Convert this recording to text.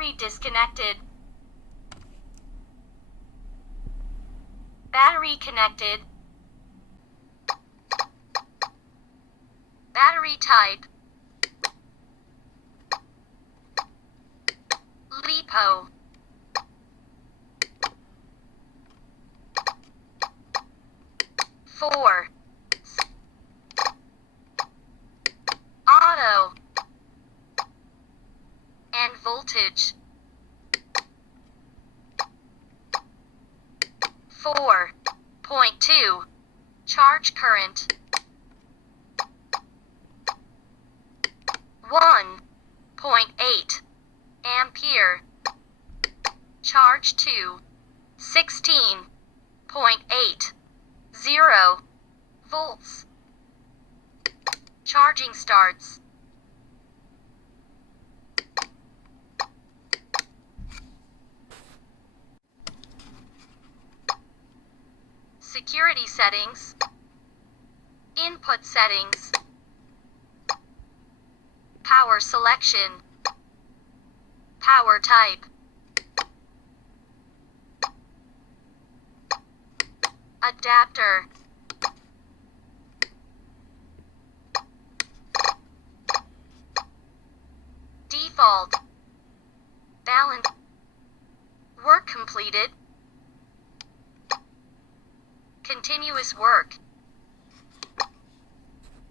Battery disconnected. Battery connected. Battery type. LiPo. Four. Auto. And voltage. 4.2. Charge current. 1.8 ampere. Charge to 16.80 volts. Charging starts. Security settings. Input settings. Power selection. Power type. Adapter. Default. Balance. Work completed. Continuous work.